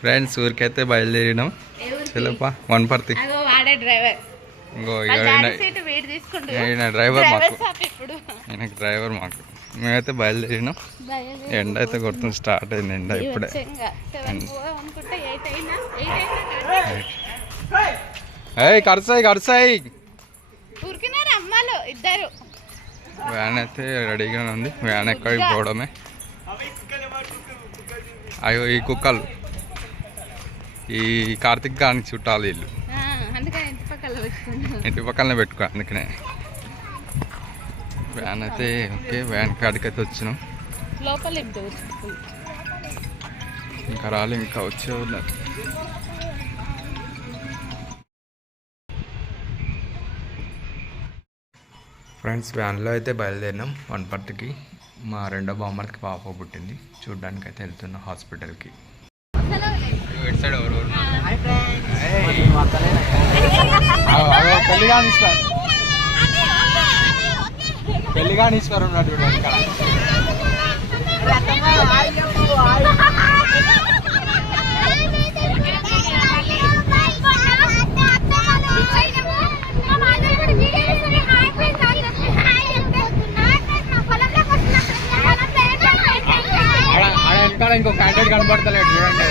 Friends ఊరికైతే బయలుదేరినాం. చలోపా Wanaparthy. ఇంకో driver మాకు, ఆయనకు డ్రైవర్ మాకు. మేమైతే బయలుదేరినాం. ఎండ అయితే కొడుతుంది, స్టార్ట్ అయింది ఎండ ఇప్పుడే. కడసాయి వ్యాన్ అయితే రెడీగానే ఉంది. వ్యాన్ ఎక్కడికి పోవడమే. అయ్యో ఈ కుక్కలు ఈ కార్తిక్ గారికి చుట్టాలి వీళ్ళు, ఇంటి పక్కనే పెట్టుకో. అందుకనే వ్యాన్ అయితే ఓకే. వ్యాన్ కాడికి అయితే వచ్చినాం. ఇంకా రాలి, ఇంకా వచ్చే ఉన్నది. ఫ్రెండ్స్ వ్యాన్లో అయితే బయలుదేరినాం వనపర్తికి. మా రెండో బామ్మర్కి పాప పుట్టింది, చూడ్డానికి అయితే వెళ్తున్నాం హాస్పిటల్కి. పెళ్లిగానీశ్వరం ఉన్నట్టు ఇక్కడ. ఇంకో క్యాండిడేట్ కనబడతలేడు చూడండి.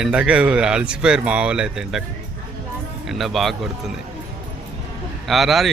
ఎండకు అలసిపోయారు మా వాళ్ళు అయితే. ఎండ బాగా కొడుతుంది. రారి